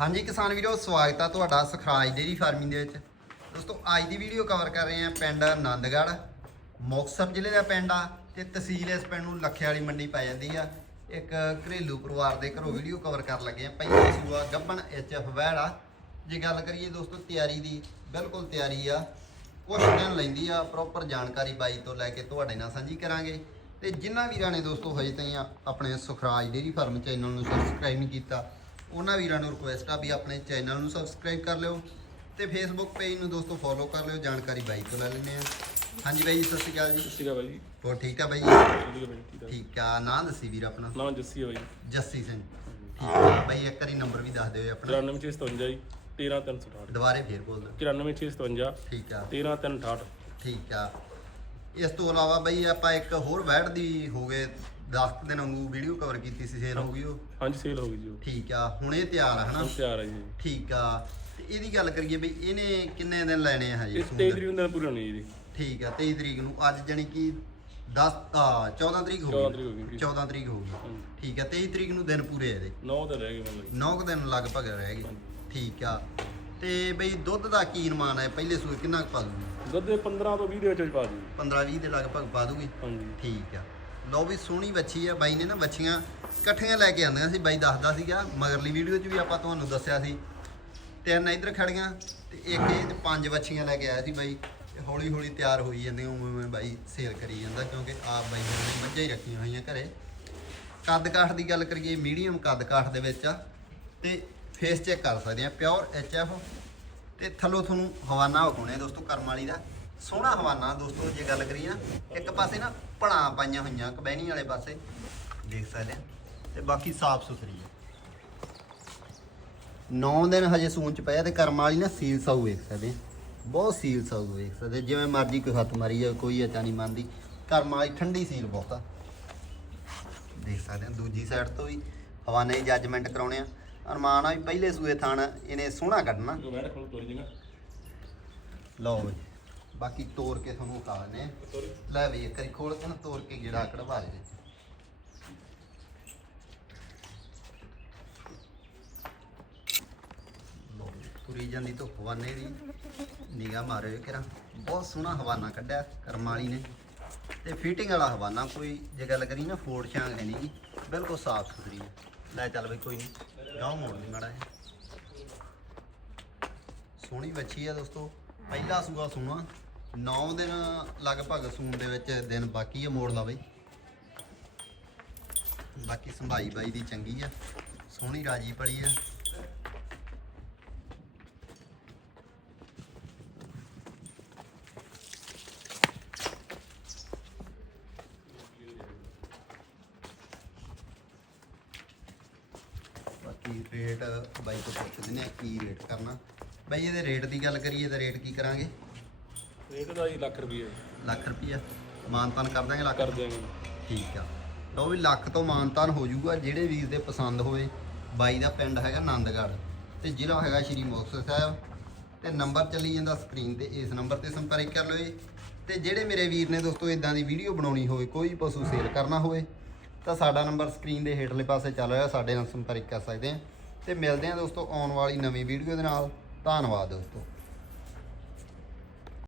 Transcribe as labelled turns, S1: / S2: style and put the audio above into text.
S1: ਹਾਂਜੀ ਕਿਸਾਨ ਵੀਰੋ, ਸਵਾਗਤ ਆ ਤੁਹਾਡਾ ਸਖਰਾਜ ਡੇਰੀ ਫਾਰਮਿੰਗ ਦੇ ਵਿੱਚ। ਦੋਸਤੋ, ਅੱਜ ਦੀ ਵੀਡੀਓ ਕਵਰ ਕਰ ਰਹੇ ਹਾਂ ਪਿੰਡ ਆਨੰਦਗੜ੍ਹ, ਮੁਕਤਸਰ ਜ਼ਿਲ੍ਹੇ ਦਾ ਪਿੰਡ ਆ ਤੇ ਤਹਿਸੀਲ ਇਸ ਪਿੰਡ ਨੂੰ ਲੱਖੇ ਵਾਲੀ ਮੰਡੀ ਪੈ ਜਾਂਦੀ ਆ। ਇੱਕ ਘਰੇਲੂ ਪਰਿਵਾਰ ਦੇ ਘਰੋਂ ਵੀਡੀਓ ਕਵਰ ਕਰਨ ਲੱਗੇ ਆ। ਪਹਿਲਾ ਸੂਆ ਗੱਬਣ ਐਚਐਫ ਵੈੜ ਆ। ਜੇ ਗੱਲ ਕਰੀਏ ਦੋਸਤੋ, ਤਿਆਰੀ ਦੀ ਬਿਲਕੁਲ ਤਿਆਰੀ ਆ। ਕੁਛ ਦਿਨ ਲੈਂਦੀ ਆ ਪ੍ਰੋਪਰ ਜਾਣਕਾਰੀ ਬਾਈ ਤੋਂ ਲੈ ਕੇ ਤੁਹਾਡੇ ਨਾਲ ਸਾਂਝੀ ਕਰਾਂਗੇ। ਤੇ ਜਿਨ੍ਹਾਂ ਵੀਰਾਂ ਨੇ ਦੋਸਤੋ ਹਜੇ ਤਾਈਂ ਆ- ਆਪਣੇ ਸੁਖਰਾਜ ਡੇਰੀ ਫਾਰਮ ਚੈਨਲ ਨੂੰ ਸਬਸਕ੍ਰਾਈਬ ਨਹੀਂ ਕੀਤਾ ਉਹਨਾਂ ਵੀਰਾਂ ਨੂੰ ਰਿਕੁਐਸਟ ਆ ਵੀ ਆਪਣੇ ਚੈਨਲ ਨੂੰ ਸਬਸਕ੍ਰਾਈਬ ਕਰ ਲਿਓ ਤੇ ਫੇਸਬੁੱਕ ਪੇਜ ਨੂੰ ਦੋਸਤੋ ਫੋਲੋ ਕਰ ਲਿਓ ਜਾਣਕਾਰੀ ਬਾਈ ਤੋਂ ਲੈ ਲੈਂਦੇ ਆ ਹਾਂਜੀ ਬਾਈ ਜੀ, ਸਤਿ ਸ਼੍ਰੀ ਅਕਾਲ ਜੀ।
S2: ਸਤਿ ਸ਼੍ਰੀ ਅਕਾਲ ਬਾਈ ਜੀ।
S1: ਹੋਰ ਠੀਕ ਆ ਬਾਈ ਜੀ?
S2: ਵਧੀਆ ਬਾਈ ਠੀਕ ਆ।
S1: ਠੀਕ ਆ ਨਾਂ ਦੱਸੀ ਵੀਰ ਆਪਣਾ?
S2: ਨਾਮ ਜੱਸੀ ਹੈ ਬਾਈ।
S1: ਜੱਸੀ ਸਿੰਘ। ਠੀਕ ਆ ਬਾਈ ਇੱਕ ਵਾਰੀ ਨੰਬਰ ਵੀ ਦੱਸ ਦਿਓ ਆਪਣਾ।
S2: 94657 ਜੀ 13368
S1: ਦੁਬਾਰੇ ਫੇਰ ਬੋਲ ਦਿਓ।
S2: 94657
S1: ਠੀਕ ਆ।
S2: 13368
S1: ਠੀਕ ਆ। ਇਸ ਤੋਂ ਇਲਾਵਾ ਬਈ ਆਪਾਂ ਇੱਕ ਹੋਰ ਵੈੜ ਦੀ ਹੋ ਗਏ 10 ਦਿਨ ਵਾਂਗੂ ਵੀਡੀਓ ਕਵਰ ਕੀਤੀ ਸੀ ਸੇਲ ਹੋ ਗਈ ਉਹ?
S2: ਹਾਂਜੀ ਸੇਲ ਹੋ ਗਈ ਜੀ ਉਹ।
S1: ਠੀਕ ਆ ਹੁਣ ਇਹ ਤਿਆਰ ਆ ਹਨਾ?
S2: ਹੁਣ ਤਿਆਰ ਹੈ ਜੀ।
S1: ਠੀਕ ਆ ਤੇ ਇਹਦੀ ਗੱਲ ਕਰੀਏ ਬਈ ਇਹਨੇ ਕਿੰਨੇ ਦਿਨ ਲੈਣੇ ਆ ਹਜੇ
S2: ਇਹ
S1: ਸੂਣ
S2: 23
S1: ਦੇ?
S2: ਤਰੀਕ ਨੂੰ ਪੂਰਾ ਨਹੀਂ ਜੀ।
S1: ਠੀਕ ਆ 23 ਤਰੀਕ ਨੂੰ ਅੱਜ ਜਾਨੀ ਕਿ 10 ਆ 14 ਤਰੀਕ ਹੋ
S2: 14
S1: ਗਈ
S2: ਤਰੀਕ ਹੋ ਗਈ
S1: 14 ਤਰੀਕ ਹੋ ਗਈ।
S2: ਹਾਂਜੀ।
S1: ਠੀਕ ਆ 23 ਤਰੀਕ ਨੂੰ ਦਿਨ ਪੂਰੇ ਆ ਇਹਦੇ।
S2: 9 ਦਿਨ ਰਹਿ ਗਏ ਮਤਲਬ
S1: 9 ਦਿਨ ਲਗਭਗ ਰਹਿ ਗਏ। ਠੀਕ ਆ ਤੇ ਬਈ ਦੁੱਧ ਦਾ ਕੀ ਅਨੁਮਾਨ ਹੈ ਪਹਿਲੇ ਸੂਏ ਕਿੰਨਾ ਕੁ ਪਾ ਦੂਗੀ?
S2: ਦੁੱਧ ਦੇ 15 ਤੋਂ 20 ਦੇ ਵਿੱਚ ਵਿੱਚ ਪਾ ਜੀ
S1: 15 20 ਦੇ ਲਗਭਗ ਪਾ ਦੂਗੀ।
S2: ਹਾਂਜੀ।
S1: ਠੀਕ ਆ। ਲਓ ਵੀ ਸੋਹਣੀ ਬੱਚੀ ਆ ਬਾਈ ਨੇ ਨਾ ਬੱਚੀਆਂ ਇਕੱਠੀਆਂ ਲੈ ਕੇ ਆਉਂਦੀਆਂ ਸੀ ਬਾਈ ਦੱਸਦਾ ਸੀਗਾ, ਮਗਰਲੀ ਵੀਡੀਓ 'ਚ ਵੀ ਆਪਾਂ ਤੁਹਾਨੂੰ ਦੱਸਿਆ ਸੀ। ਤਿੰਨ ਇੱਧਰ ਖੜੀਆਂ ਤੇ ਇੱਕ ਇਹ ਪੰਜ ਬੱਚੀਆਂ ਲੈ ਕੇ ਆਇਆ ਸੀ ਬਾਈ। ਤੇ ਹੌਲੀ ਹੌਲੀ ਤਿਆਰ ਹੋਈ ਜਾਂਦੇ ਉਵੇਂ ਉਵੇਂ ਬਾਈ ਸੇਲ ਕਰੀ ਜਾਂਦਾ, ਕਿਉਂਕਿ ਆਪ ਬਾਈ ਨੇ ਮੱਝਾਂ ਹੀ ਰੱਖੀਆਂ ਹੋਈਆਂ ਘਰੇ। ਕੱਦ ਕਾਠ ਦੀ ਗੱਲ ਕਰੀਏ, ਮੀਡੀਅਮ ਕੱਦ ਕਾਠ ਦੇ ਵਿੱਚ ਆ ਤੇ ਫੇਸ ਚੈੱਕ ਕਰ ਸਕਦੇ ਆ ਪਿਓਰ ਐਚ ਐਫ ਤੇ ਥੱਲੋਂ ਤੁਹਾਨੂੰ ਹਵਾਨਾ ਵਿਖਾਉਣੇ ਆ ਦੋਸਤੋ, ਕਰਮ ਵਾਲੀ ਦਾ। ਸੋਹਣਾ ਹਵਾਨਾ ਦੋਸਤੋ ਜੇ ਗੱਲ ਕਰੀਏ ਨਾ ਇੱਕ ਪਾਸੇ ਨਾ ਭਣਾ ਪਾਈਆਂ ਹੋਈਆਂ ਕਬੈਣੀ ਵਾਲੇ ਪਾਸੇ ਦੇਖ ਸਕਦੇ ਆ। ਤੇ ਬਾਕੀ ਸਾਫ਼ ਸੁਥਰੀ ਆ। 9 ਦਿਨ ਹਜੇ ਸੂਨ ਚ ਪਿਆ ਤੇ ਕਰਮ ਵਾਲੀ ਨਾ ਸੀਲ ਸਾਊ ਵੇਖ ਸਕਦੇ ਆ। ਬਹੁਤ ਸੀਲ ਸਾਊ ਵੇਖ ਸਕਦੇ। ਜਿਵੇਂ ਮਰਜ਼ੀ ਕੋਈ ਹੱਥ ਮਾਰੀ ਜਾ ਕੋਈ ਅਚਾ ਨਹੀਂ ਮੰਨਦੀ। ਕਰਮ ਵਾਲੀ ਠੰਡੀ ਸੀਲ ਬਹੁਤ ਆ। ਦੇਖ ਸਕਦੇ ਆ ਦੂਜੀ ਸਾਈਡ ਤੋਂ ਵੀ ਹਵਾਨੇ ਦੀ ਜੱਜਮੈਂਟ ਕਰਾਉਣੇ ਆ। ਅਰਮਾਨ ਆ ਵੀ ਪਹਿਲੇ ਸੂਏ ਥਾਣ ਇਹਨੇ ਸੋਹਣਾ ਕੱਢਣਾ।
S2: ਜੋ
S1: ਲਓ ਬਈ ਬਾਕੀ ਤੋੜ ਕੇ ਤੁਹਾਨੂੰ ਖਾ ਲੈਣੇ ਲੈ ਵੀ ਇੱਕ ਵਾਰੀ ਖੋਲ ਕੇ ਨਾ ਤੋੜ ਕੇ ਜਿਹੜਾ ਕਢਵਾ ਦੇ ਵਿੱਚ। ਤੁਰੀ ਜਾਂਦੀ ਤੋਂ ਹਵਾਨੇ ਦੀ। ਨਿਗਾਹ ਮਾਰਿਓ ਕਿਰਾ ਬਹੁਤ ਸੋਹਣਾ ਹਵਾਨਾ ਕੱਢਿਆ ਕਰਮਾਲੀ ਨੇ। ਤੇ ਫਿਟਿੰਗ ਵਾਲਾ ਹਵਾਨਾ ਕੋਈ ਜੇ ਗੱਲ ਕਰੀ ਨਾ ਫੋੜ ਛਾਂਗ ਹੈ ਨਹੀਂ ਜੀ ਬਿਲਕੁਲ ਸਾਫ਼ ਸੁਥਰੀ ਹੈ। ਲੈ ਚੱਲ ਬਈ ਕੋਈ ਨਹੀਂ। ਗਾਉ ਮੋੜ ਲਈ ਮਾੜਾ ਜਿਹਾ। ਸੋਹਣੀ ਬੱਚੀ ਆ ਦੋਸਤੋ। ਪਹਿਲਾ ਸੂਆ ਸੂਣਾ 9 ਦਿਨ ਲਗਭਗ ਸੂਣ ਦੇ ਵਿੱਚ ਦਿਨ ਬਾਕੀ ਆ ਮੋੜ ਲਾ ਬਈ ਬਾਕੀ ਸੰਭਾਈ ਬਾਈ ਦੀ ਚੰਗੀ ਆ, ਸੋਹਣੀ ਰਾਜੀ ਪਲੀ ਆ। ਬਾਕੀ ਰੇਟ ਬਾਈ ਤੋਂ ਪੁੱਛਦੇ ਨੇ, ਕੀ ਰੇਟ ਕਰਨਾ। ਬਾਈ ਇਹਦੇ ਰੇਟ ਦੀ ਗੱਲ ਕਰੀਏ ਤਾਂ ਰੇਟ ਕੀ ਕਰਾਂਗੇ?
S2: ਰੇਟ ਦਾ ਜੀ ਲੱਖ ਰੁਪਏ
S1: ਲੱਖ ਰੁਪਈਆ। ਮਾਨਤਾਨ ਕਰ ਦਾਂਗੇ ਲੱਖ?
S2: ਕਰ ਦਿਆਂਗੇ
S1: ਠੀਕ ਆ। ਲਓ ਵੀ ਲੱਖ ਤੋਂ ਮਾਨਤਾਨ ਹੋ ਜਾਊਗਾ ਜਿਹੜੇ ਵੀਰ ਦੇ ਪਸੰਦ ਹੋਵੇ। ਬਾਈ ਦਾ ਪਿੰਡ ਹੈਗਾ ਆਨੰਦਗੜ੍ਹ ਤੇ ਜ਼ਿਲ੍ਹਾ ਹੈਗਾ ਸ਼੍ਰੀ ਮੁਕਤਸਰ ਸਾਹਿਬ। ਤੇ ਨੰਬਰ ਚੱਲੀ ਜਾਂਦਾ ਸਕਰੀਨ ਤੇ ਇਸ ਨੰਬਰ ਤੇ ਸੰਪਰਕ ਕਰ ਲਓ ਜੀ। ਤੇ ਜਿਹੜੇ ਮੇਰੇ ਵੀਰ ਨੇ ਦੋਸਤੋ ਇਦਾਂ ਦੀ ਵੀਡੀਓ ਬਣਾਉਣੀ ਹੋਵੇ ਕੋਈ ਪਸ਼ੂ ਸੇਲ ਕਰਨਾ ਹੋਵੇ ਤਾਂ ਸਾਡਾ ਨੰਬਰ ਸਕਰੀਨ ਦੇ ਹੇਠਲੇ ਪਾਸੇ ਚੱਲ ਰਿਹਾ ਸਾਡੇ ਨਾਲ ਸੰਪਰਕ ਕਰ ਸਕਦੇ ਆ। ਤੇ ਮਿਲਦੇ ਆ ਦੋਸਤੋ ਆਉਣ ਵਾਲੀ ਨਵੀਂ ਵੀਡੀਓ ਦੇ ਨਾਲ। ਧੰਨਵਾਦ ਦੋਸਤੋ।